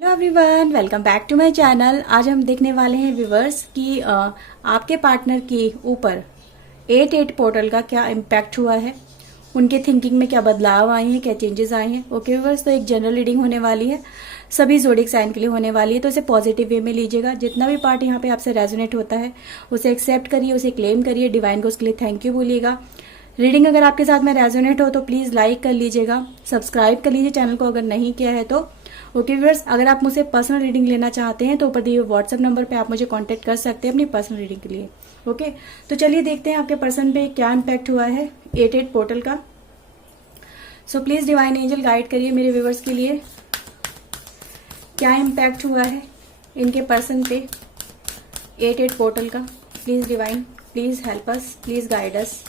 Hello everyone, welcome back to my channel. आज हम देखने वाले हैं व्यूवर्स कि आपके पार्टनर के ऊपर 8-8 पोर्टल का क्या इम्पैक्ट हुआ है, उनके थिंकिंग में क्या बदलाव आए हैं, क्या चेंजेस आए हैं। ओके व्यूवर्स, तो एक जनरल रीडिंग होने वाली है, सभी ज़ोडिक साइन के लिए होने वाली है, तो इसे पॉजिटिव वे में लीजिएगा। जितना भी पार्ट यहाँ पे आपसे रेजोनेट होता है उसे एक्सेप्ट करिए, उसे क्लेम करिए, डिवाइन को उसके लिए थैंक यू बोलिएगा। रीडिंग अगर आपके साथ में रेजोनेट हो तो प्लीज़ लाइक कर लीजिएगा, सब्सक्राइब कर लीजिए चैनल को अगर नहीं किया है तो। ओके व्यूअर्स, अगर आप मुझसे पर्सनल रीडिंग लेना चाहते हैं तो ऊपर दिए हुए व्हाट्सएप नंबर पे आप मुझे कांटेक्ट कर सकते हैं अपनी पर्सनल रीडिंग के लिए। ओके, तो चलिए देखते हैं आपके पर्सन पे क्या इम्पैक्ट हुआ है 8-8 पोर्टल का। So please divine angel guide करिए मेरे व्यूअर्स के लिए, क्या इम्पैक्ट हुआ है इनके पर्सन पे 8-8 पोर्टल का। Please divine, please help us, please guide us.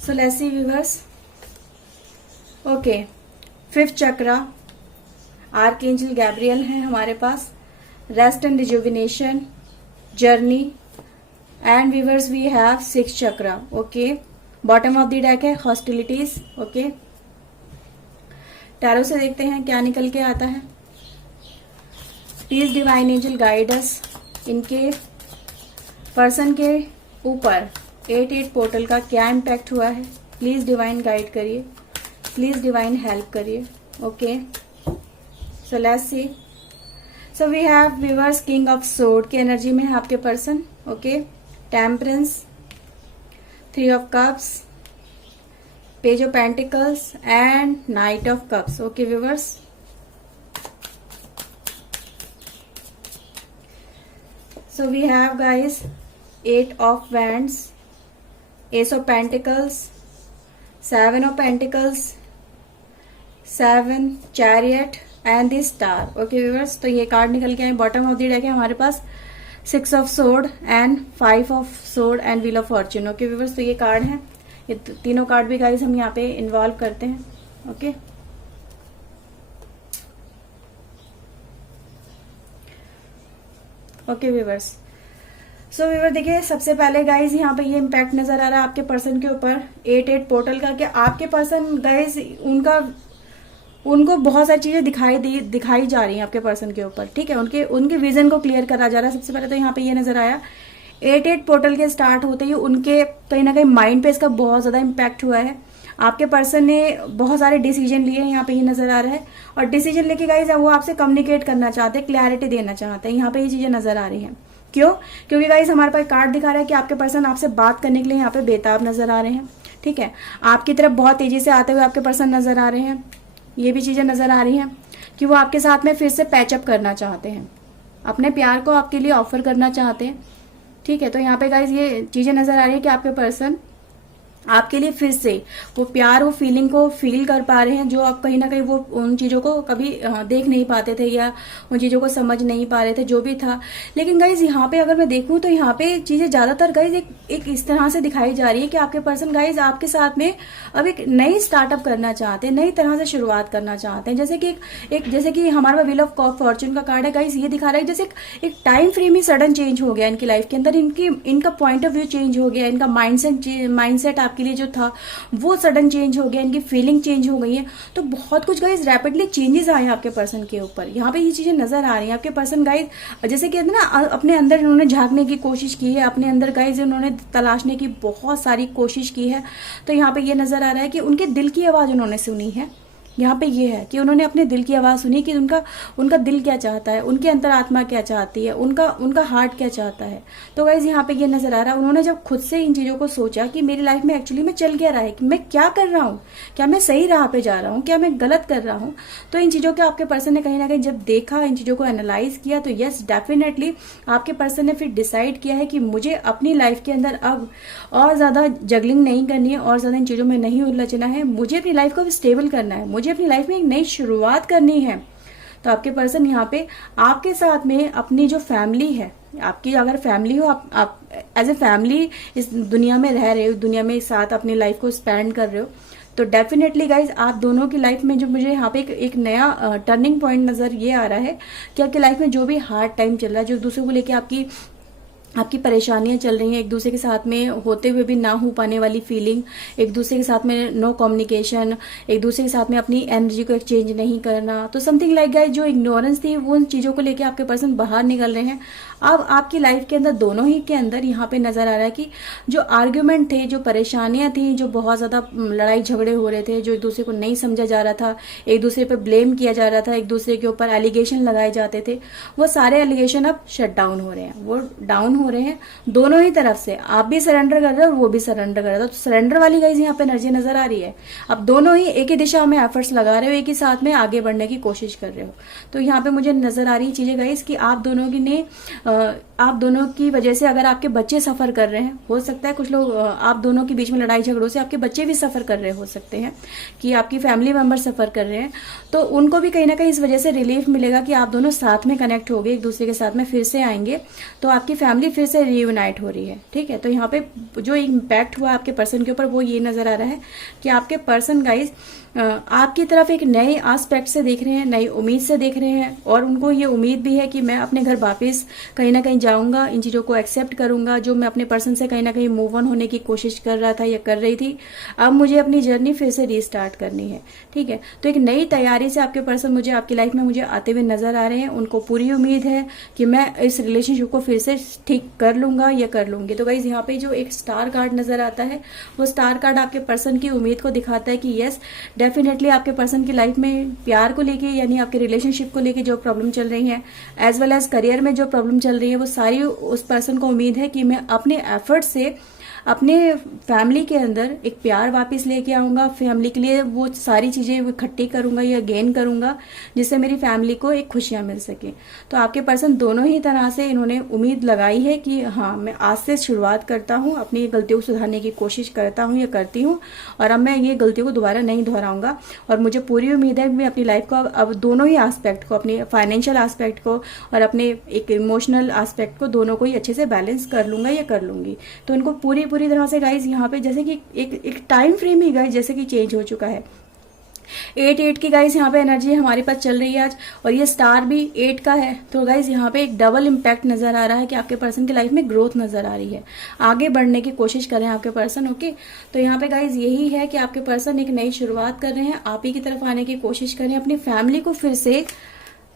So let's see viewers. Okay, 5th chakra, archangel Gabriel है हमारे पास, rest and rejuvenation, journey and viewers we have 6th chakra. Okay, bottom of the deck है hostilities. Okay, tarot से देखते हैं क्या निकल के आता है। Please divine angel guide us, इनके पर्सन के ऊपर 8-8 पोर्टल का क्या इम्पैक्ट हुआ है। प्लीज डिवाइन गाइड करिए, प्लीज डिवाइन हेल्प करिए। Okay, so let's see. So we have viewers king of sword की एनर्जी में है आपके person. Okay, temperance, 3 of cups, page of pentacles and knight of cups. Okay viewers, so we have guys 8 of wands, ace of pentacles, 7 of pentacles, 7 chariot and the star. Okay viewers, तो ये card निकल के आए। Bottom of the deck है हमारे पास 6 of sword and 5 of sword and wheel of Fortune. Okay viewers, तो ये card है, ये तीनों कार्ड भी गाइस हम यहाँ पे इन्वॉल्व करते हैं। ओके, ओके व्यूअर्स, सो व्यूअर देखिए, सबसे पहले गाइज यहाँ पे ये इम्पैक्ट नजर आ रहा है आपके पर्सन के ऊपर 8-8 पोर्टल का, कि आपके पर्सन गाइज उनको बहुत सारी चीजें दिखाई जा रही हैं आपके पर्सन के ऊपर। ठीक है, उनके विजन को क्लियर करा जा रहा है। सबसे पहले तो यहाँ पे ये नजर आया 8-8 पोर्टल के स्टार्ट होते ही उनके कहीं ना कहीं माइंड पे इसका बहुत ज्यादा इम्पैक्ट हुआ है। आपके पर्सन ने बहुत सारे डिसीजन लिए हैं, यहाँ पे ये नजर आ रहा है, और डिसीजन लेके गाइज वो आपसे कम्युनिकेट करना चाहते हैं, क्लैरिटी देना चाहते हैं। यहाँ पे ये चीजें नजर आ रही हैं। क्यों? क्योंकि गाइज हमारे पास कार्ड दिखा रहा है कि आपके पर्सन आपसे बात करने के लिए यहाँ पे बेताब नजर आ रहे हैं। ठीक है, आपकी तरफ बहुत तेजी से आते हुए आपके पर्सन नजर आ रहे हैं। ये भी चीजें नजर आ रही हैं कि वो आपके साथ में फिर से पैचअप करना चाहते हैं, अपने प्यार को आपके लिए ऑफर करना चाहते हैं। ठीक है, तो यहाँ पे गाइज ये चीजें नजर आ रही है कि आपके पर्सन आपके लिए फिर से वो प्यार, वो फीलिंग को फील कर पा रहे हैं, जो आप कहीं ना कहीं वो उन चीजों को कभी देख नहीं पाते थे या उन चीजों को समझ नहीं पा रहे थे, जो भी था। लेकिन गाइज यहाँ पे अगर मैं देखूं तो यहाँ पे चीजें ज्यादातर गाइज एक इस तरह से दिखाई जा रही है कि आपके पर्सन गाइज आपके साथ में अब एक नई स्टार्टअप करना चाहते हैं, नई तरह से शुरुआत करना चाहते हैं। जैसे कि जैसे कि हमारा व्हील ऑफ फॉर्च्यून का कार्ड है गाइज, ये दिखा रहा है जैसे एक टाइम फ्रेम ही सडन चेंज हो गया इनकी लाइफ के अंदर, इनका पॉइंट ऑफ व्यू चेंज हो गया, इनका माइंडसेट आपके लिए जो था वो सडन चेंज हो गया, इनकी फीलिंग चेंज हो गई है। तो बहुत कुछ गाइज रैपिडली चेंजेस आए हैं आपके पर्सन के ऊपर। यहाँ पे ये चीजें नजर आ रही हैं आपके पर्सन गाइज, जैसे कि ना अपने अंदर इन्होंने झांकने की कोशिश की है, अपने अंदर गाइज उन्होंने तलाशने की बहुत सारी कोशिश की है। तो यहाँ पे ये नजर आ रहा है कि उनके दिल की आवाज उन्होंने सुनी है। यहाँ पे ये है कि उन्होंने अपने दिल की आवाज सुनी कि उनका दिल क्या चाहता है, उनकी अंतरात्मा क्या चाहती है, उनका हार्ट क्या चाहता है। तो गाइज यहाँ पे ये नजर आ रहा है, उन्होंने जब खुद से इन चीजों को सोचा कि मेरी लाइफ में एक्चुअली में चल क्या रहा है, कि मैं क्या कर रहा हूँ, क्या मैं सही राह पे जा रहा हूँ, क्या मैं गलत कर रहा हूँ। तो इन चीजों को आपके पर्सन ने कहीं ना कहीं जब देखा, इन चीजों को एनालाइज किया, तो यस डेफिनेटली आपके पर्सन ने फिर डिसाइड किया है कि मुझे अपनी लाइफ के अंदर अब और ज्यादा जगलिंग नहीं करनी है, और ज्यादा इन चीजों में नहीं उलझना है, मुझे अपनी लाइफ को स्टेबल करना है, मुझे अपनी लाइफ में एक नई शुरुआत करनी है। तो आपके पर्सन यहाँ पे आपके साथ में अपनी जो फैमिली है, आपकी अगर फैमिली हो, आप एज ए फैमिली इस दुनिया में रह रहे हो, दुनिया में साथ अपनी लाइफ को स्पेंड कर रहे हो, तो डेफिनेटली गाइज आप दोनों की लाइफ में जो मुझे यहाँ पे एक नया टर्निंग पॉइंट नजर ये आ रहा है कि आपकी लाइफ में जो भी हार्ड टाइम चल रहा है, जो दूसरों को लेके आपकी आपकी परेशानियां चल रही हैं, एक दूसरे के साथ में होते हुए भी ना हो पाने वाली फीलिंग, एक दूसरे के साथ में नो कम्युनिकेशन, एक दूसरे के साथ में अपनी एनर्जी को एक्सचेंज नहीं करना, तो समथिंग लाइक गाइस जो इग्नोरेंस थी वो उन चीजों को लेके आपके पर्सन बाहर निकल रहे हैं। अब आपकी लाइफ के अंदर दोनों ही के अंदर यहाँ पे नजर आ रहा है कि जो आर्ग्यूमेंट थे, जो परेशानियां थी, जो बहुत ज्यादा लड़ाई झगड़े हो रहे थे, जो एक दूसरे को नहीं समझा जा रहा था, एक दूसरे पे ब्लेम किया जा रहा था, एक दूसरे के ऊपर एलिगेशन लगाए जाते थे, वो सारे एलिगेशन अब शट डाउन हो रहे हैं, वो डाउन हो रहे हैं दोनों ही तरफ से। आप भी सरेंडर कर रहे हो और वो भी सरेंडर कर रहा था, तो सरेंडर वाली गाइज यहाँ पे एनर्जी नजर आ रही है। अब दोनों ही एक ही दिशा में एफर्ट्स लगा रहे हो, एक ही साथ में आगे बढ़ने की कोशिश कर रहे हो। तो यहाँ पे मुझे नजर आ रही चीजें गाइज कि आप दोनों की ने आप दोनों की वजह से अगर आपके बच्चे सफर कर रहे हैं, हो सकता है कुछ लोग आप दोनों के बीच में लड़ाई झगड़ों से आपके बच्चे भी सफर कर रहे हो सकते हैं, कि आपकी फैमिली मेंबर सफर कर रहे हैं, तो उनको भी कहीं ना कहीं इस वजह से रिलीफ मिलेगा कि आप दोनों साथ में कनेक्ट हो गए, एक दूसरे के साथ में फिर से आएंगे, तो आपकी फैमिली फिर से रीयूनाइट हो रही है। ठीक है, तो यहाँ पे जो इम्पैक्ट हुआ आपके पर्सन के ऊपर वो ये नजर आ रहा है कि आपके पर्सन गाइज आपकी तरफ एक नए एस्पेक्ट से देख रहे हैं, नई उम्मीद से देख रहे हैं, और उनको ये उम्मीद भी है कि मैं अपने घर वापस कहीं ना कहीं जाऊंगा, इन चीजों को एक्सेप्ट करूंगा, जो मैं अपने पर्सन से कहीं ना कहीं मूव ऑन होने की कोशिश कर रहा था या कर रही थी, अब मुझे अपनी जर्नी फिर से रीस्टार्ट करनी है। ठीक है, तो एक नई तैयारी से आपके पर्सन मुझे आपकी लाइफ में मुझे आते हुए नजर आ रहे हैं। उनको पूरी उम्मीद है कि मैं इस रिलेशनशिप को फिर से ठीक कर लूंगा या कर लूंगी। तो गाइज यहाँ पे जो एक स्टार कार्ड नजर आता है, वो स्टार कार्ड आपके पर्सन की उम्मीद को दिखाता है कि यस डेफिनेटली आपके पर्सन की लाइफ में प्यार को लेके, यानी आपके रिलेशनशिप को लेके जो प्रॉब्लम चल रही है, एज वेल एज करियर में जो प्रॉब्लम चल रही है, वो सारी उस पर्सन को उम्मीद है कि मैं अपने एफर्ट से अपने फैमिली के अंदर एक प्यार वापस लेके आऊंगा, फैमिली के लिए वो सारी चीजें इकट्ठी करूंगा या गेन करूंगा, जिससे मेरी फैमिली को एक खुशियां मिल सके। तो आपके पर्सन दोनों ही तरह से इन्होंने उम्मीद लगाई है कि हाँ, मैं आज से शुरुआत करता हूँ, अपनी गलतियों को सुधारने की कोशिश करता हूँ या करती हूँ, और अब मैं ये गलतियों को दोबारा नहीं दोहराऊंगा। और मुझे पूरी उम्मीद है कि मैं अपनी लाइफ को अब दोनों ही एस्पेक्ट को, अपने फाइनेंशियल एस्पेक्ट को और अपने एक इमोशनल एस्पेक्ट को, दोनों को ही अच्छे से बैलेंस कर लूंगा या कर लूंगी। तो इनको पूरी तरह से गाइज यहाँ पे जैसे कि एक टाइम फ्रेम ही गाइज जैसे कि चेंज हो चुका है। 8 की गाइज यहाँ पे एनर्जी हमारे पास चल रही है आज, और ये स्टार भी 8 का है। तो गाइज यहाँ पे एक डबल इम्पैक्ट नजर आ रहा है कि आपके पर्सन की लाइफ में ग्रोथ नजर आ रही है, आगे बढ़ने की कोशिश कर रहे हैं आपके पर्सन। ओके, तो यहाँ पे गाइज यही है कि आपके पर्सन एक नई शुरुआत कर रहे हैं, आप ही की तरफ आने की कोशिश कर रहे हैं, अपनी फैमिली को फिर से,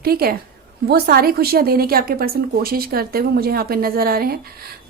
ठीक है, वो सारी खुशियां देने की आपके पर्सन कोशिश करते हुए मुझे यहाँ पे नजर आ रहे हैं,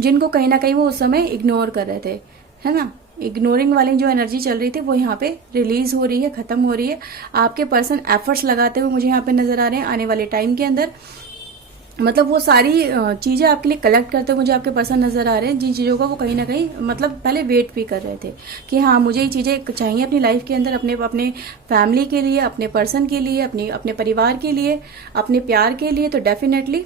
जिनको कहीं ना कहीं वो उस समय इग्नोर कर रहे थे, है ना। इग्नोरिंग वाली जो एनर्जी चल रही थी वो यहाँ पे रिलीज हो रही है, खत्म हो रही है। आपके पर्सन एफर्ट्स लगाते हुए मुझे यहाँ पे नजर आ रहे हैं आने वाले टाइम के अंदर, मतलब वो सारी चीजें आपके लिए कलेक्ट करते हुए मुझे आपके पर्सन नजर आ रहे हैं, जिन चीजों का वो कहीं ना कहीं मतलब पहले वेट भी कर रहे थे कि हाँ, मुझे ये चीजें चाहिए अपनी लाइफ के अंदर, अपने फैमिली के लिए, अपने पर्सन के लिए, अपने परिवार के लिए, अपने प्यार के लिए। तो डेफिनेटली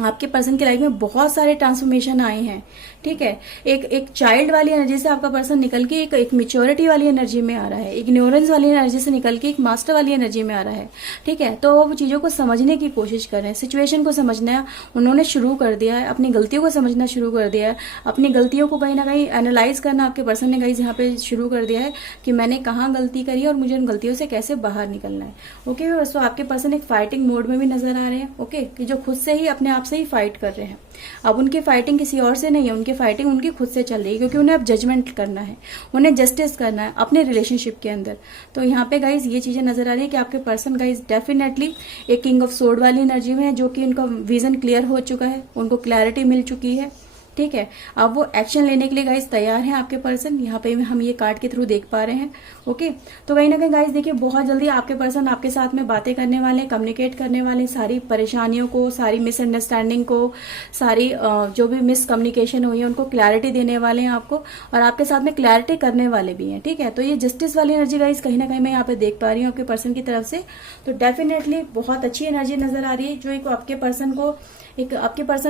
आपके पर्सन की लाइफ में बहुत सारे ट्रांसफॉर्मेशन आए हैं। ठीक है, एक चाइल्ड वाली एनर्जी से आपका पर्सन निकल के एक मेच्योरिटी वाली एनर्जी में आ रहा है, इग्नोरेंस वाली एनर्जी से निकल के एक मास्टर वाली एनर्जी में आ रहा है। ठीक है, तो वो चीजों को समझने की कोशिश कर रहे हैं, सिचुएशन को समझना उन्होंने शुरू कर दिया है, अपनी गलतियों को समझना शुरू कर दिया है, अपनी गलतियों को कहीं ना कहीं एनालाइज करना आपके पर्सन ने गाइस यहाँ पे शुरू कर दिया है कि मैंने कहाँ गलती करी और मुझे उन गलतियों से कैसे बाहर निकलना है। ओके, सो आपके पर्सन एक फाइटिंग मोड में भी नजर आ रहे हैं। ओके, कि जो खुद से ही अपने आप से ही फाइट कर रहे हैं। अब उनकी फाइटिंग किसी और से नहीं है, उनकी फाइटिंग उनकी खुद से चल रही है, क्योंकि उन्हें अब जजमेंट करना है, उन्हें जस्टिस करना है अपने रिलेशनशिप के अंदर। तो यहाँ पे गाइज ये चीजें नजर आ रही है कि आपके पर्सन गाइज डेफिनेटली एक किंग ऑफ सोर्ड वाली एनर्जी में है, जो कि उनका विजन क्लियर हो चुका है, उनको क्लैरिटी मिल चुकी है। ठीक है, अब वो एक्शन लेने के लिए गाइज तैयार हैं आपके पर्सन, यहाँ पे हम ये कार्ड के थ्रू देख पा रहे हैं। ओके, तो कहीं ना कहीं गाइज देखिए बहुत जल्दी आपके पर्सन आपके साथ में बातें करने वाले, कम्युनिकेट करने वाले, सारी परेशानियों को, सारी मिसअंडरस्टैंडिंग को, सारी जो भी मिसकम्युनिकेशन हुई है उनको क्लैरिटी देने वाले हैं आपको, और आपके साथ में क्लैरिटी करने वाले भी हैं। ठीक है, तो ये जस्टिस वाली एनर्जी गाइज कहीं ना कहीं मैं यहाँ पे देख पा रही हूँ आपके पर्सन की तरफ से। तो डेफिनेटली बहुत अच्छी एनर्जी नजर आ रही है, जो एक आपके पर्सन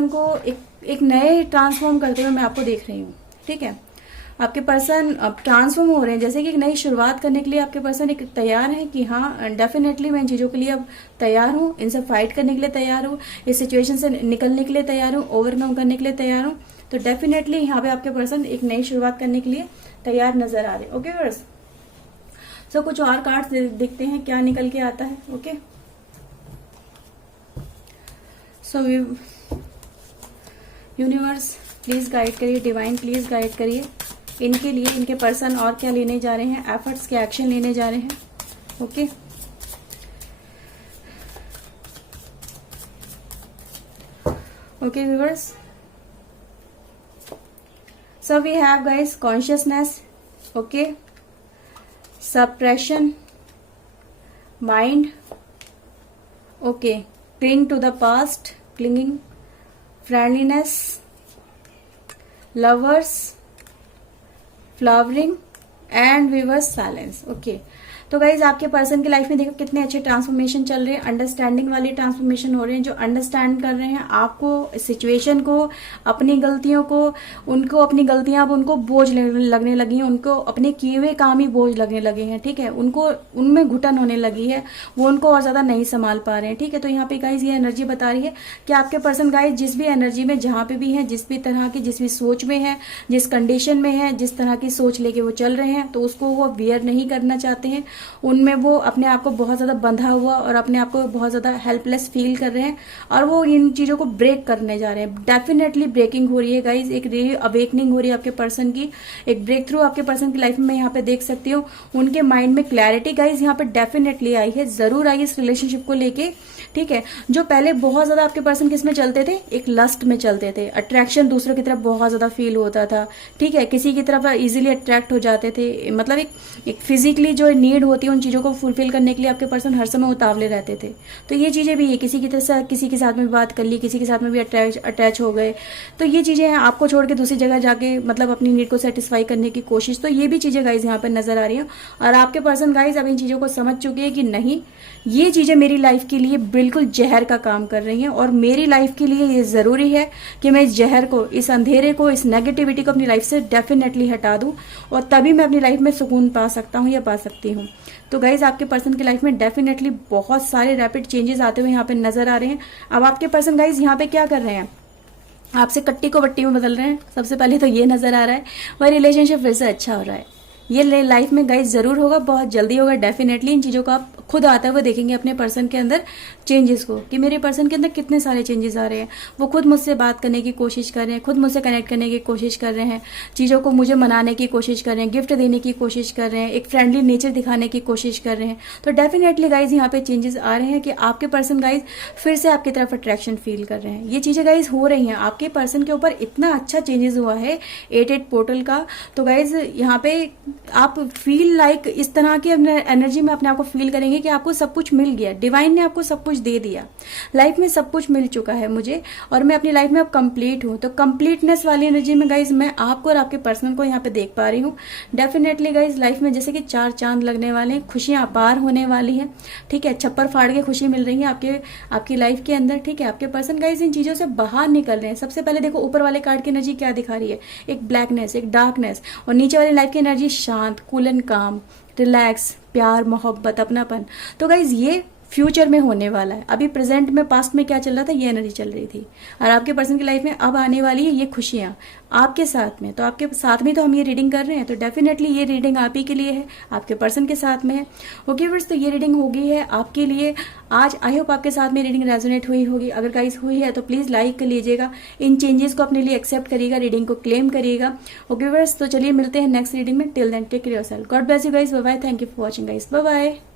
को एक नए ट्रांसफॉर्म करते हुए मैं आपको देख रही हूँ। ठीक है, आपके पर्सन अब ट्रांसफॉर्म हो रहे हैं, जैसे कि एक नई शुरुआत करने के लिए आपके पर्सन एक तैयार है कि हाँ डेफिनेटली मैं इन चीजों के लिए अब तैयार हूँ, इनसे फाइट करने के लिए तैयार हूँ, इस सिचुएशन से निकलने के लिए तैयार हूँ, ओवरकम करने के लिए तैयार हूँ। तो डेफिनेटली यहाँ पे आपके पर्सन एक नई शुरुआत करने के लिए तैयार नजर आ रहे हैं। ओके व्यूअर्स, सो कुछ और कार्ड्स देखते हैं क्या निकल के आता है। Okay, so universe please guide करिए, डिवाइन प्लीज गाइड करिए इनके लिए, इनके पर्सन और क्या लेने जा रहे हैं, एफर्ट्स के एक्शन लेने जा रहे हैं। Okay okay viewers, so we have guys consciousness, okay, suppression, mind, okay, cling to the past, clinging, friendliness, lovers, flowering and viewers silence। okay, तो गाइज आपके पर्सन की लाइफ में देखो कितने अच्छे ट्रांसफॉर्मेशन चल रहे हैं, अंडरस्टैंडिंग वाले ट्रांसफॉर्मेशन हो रहे हैं, जो अंडरस्टैंड कर रहे हैं आपको, सिचुएशन को, अपनी गलतियों को, उनको अपनी गलतियां अब उनको बोझ लगने लगी हैं, उनको अपने किए हुए काम ही बोझ लगने लगे हैं। ठीक है, उनको उनमें घुटन होने लगी है, वो उनको और ज्यादा नहीं संभाल पा रहे हैं। ठीक है, तो यहाँ पे गाइज ये एनर्जी बता रही है कि आपके पर्सन गाइज जिस भी एनर्जी में, जहां पे भी है, जिस भी तरह की, जिस भी सोच में है, जिस कंडीशन में है, जिस तरह की सोच लेके वो चल रहे हैं, तो उसको वो वियर नहीं करना चाहते हैं। उनमें वो अपने आप को बहुत ज्यादा बंधा हुआ और अपने आप को बहुत ज्यादा हेल्पलेस फील कर रहे हैं, और वो इन चीजों को ब्रेक करने जा रहे हैं। डेफिनेटली ब्रेकिंग हो रही है गाइज, एक री अवेकनिंग हो रही है आपके पर्सन की, एक ब्रेक थ्रू आपके पर्सन की लाइफ में यहाँ पे देख सकती हूँ। उनके माइंड में क्लैरिटी गाइज यहाँ पे डेफिनेटली आई है, जरूर आई इस रिलेशनशिप को लेके। ठीक है, जो पहले बहुत ज्यादा आपके पर्सन किस में चलते थे, एक लस्ट में चलते थे, अट्रैक्शन दूसरों की तरफ बहुत ज्यादा फील होता था। ठीक है, किसी की तरफ इजीली अट्रैक्ट हो जाते थे, मतलब एक फिजिकली जो नीड होती है उन चीजों को फुलफिल करने के लिए आपके पर्सन हर समय उतावले रहते थे। तो ये चीजें भी है, किसी की तरह से किसी के साथ में भी बात कर ली, किसी के साथ में भी अटैच हो गए, तो ये चीजें हैं, आपको छोड़ के दूसरी जगह जाके मतलब अपनी नीड को सेटिस्फाई करने की कोशिश, तो ये भी चीजें गाइज यहाँ पर नजर आ रही है। और आपके पर्सन गाइज अब इन चीजों को समझ चुके हैं कि नहीं, ये चीजें मेरी लाइफ के लिए बिल्कुल जहर का काम कर रही हैं, और मेरी लाइफ के लिए ये जरूरी है कि मैं इस जहर को, इस अंधेरे को, इस नेगेटिविटी को अपनी लाइफ से डेफिनेटली हटा दूं, और तभी मैं अपनी लाइफ में सुकून पा सकता हूं या पा सकती हूं। तो गाइज आपके पर्सन की लाइफ में डेफिनेटली बहुत सारे रैपिड चेंजेस आते हुए यहाँ पे नजर आ रहे हैं। अब आपके पर्सन गाइज यहाँ पे क्या कर रहे हैं, आपसे कट्टी को बट्टी में बदल रहे हैं। सबसे पहले तो ये नजर आ रहा है, वह रिलेशनशिप फिर से अच्छा हो रहा है। ये लाइफ में गाइज जरूर होगा, बहुत जल्दी होगा डेफिनेटली। इन चीजों को आप खुद आते हुए देखेंगे अपने पर्सन के अंदर चेंजेस को, कि मेरे पर्सन के अंदर कितने सारे चेंजेस आ रहे हैं। वो खुद मुझसे बात करने की कोशिश कर रहे हैं, खुद मुझसे कनेक्ट करने की कोशिश कर रहे हैं, चीजों को मुझे मनाने की कोशिश कर रहे हैं, गिफ्ट देने की कोशिश कर रहे हैं, एक फ्रेंडली नेचर दिखाने की कोशिश कर रहे हैं। तो डेफिनेटली गाइज यहाँ पे चेंजेस आ रहे हैं कि आपके पर्सन गाइज फिर से आपकी तरफ अट्रैक्शन फील कर रहे हैं। ये चीजें गाइज हो रही हैं, आपके पर्सन के ऊपर इतना अच्छा चेंजेस हुआ है 8-8 पोर्टल का। तो गाइज यहाँ पे आप फील लाइक इस तरह की एनर्जी में अपने आप को फील करेंगे कि आपको सब कुछ मिल गया, डिवाइन ने आपको सब कुछ दे दिया, लाइफ में सब कुछ मिल चुका है मुझे, और मैं अपनी लाइफ में अब कंप्लीट हूं। तो कंप्लीटनेस वाली एनर्जी में गाइज मैं आपको और आपके पर्सन को यहाँ पे देख पा रही हूँ। डेफिनेटली गाइज लाइफ में जैसे कि 4 चांद लगने वाले हैं, खुशियां अपार होने वाली हैं। ठीक है, छप्पर फाड़ के खुशी मिल रही है आपकी लाइफ के अंदर। ठीक है, आपके पर्सन गाइज इन चीजों से बाहर निकल रहे हैं। सबसे पहले देखो ऊपर वाले कार्ड की एनर्जी क्या दिखा रही है, एक ब्लैकनेस, एक डार्कनेस, और नीचे वाली लाइफ की एनर्जी शांत, कूल एंड काम, रिलैक्स, प्यार, मोहब्बत, अपनापन। तो गाइज ये फ्यूचर में होने वाला है। अभी प्रेजेंट में, पास्ट में क्या चल रहा था, ये एनर्जी चल रही थी, और आपके पर्सन की लाइफ में अब आने वाली है ये खुशियां आपके साथ में। तो आपके साथ में तो हम ये रीडिंग कर रहे हैं, तो डेफिनेटली ये रीडिंग आप ही के लिए है, आपके पर्सन के साथ में है। ओके फ्रेंड्स, तो ये रीडिंग हो गई है आपके लिए आज। आई होप आपके साथ में रीडिंग रेजोनेट हुई होगी। अगर गाइस हुई है तो प्लीज लाइक कर लीजिएगा, इन चेंजेस को अपने लिए एक्सेप्ट करिएगा, रीडिंग को क्लेम करिएगा। ओके फ्रेंड्स, तो चलिए मिलते हैं नेक्स्ट रीडिंग में। Till then take care yourself, God bless you guys, bye bye, thank you for watching guys, bye bye.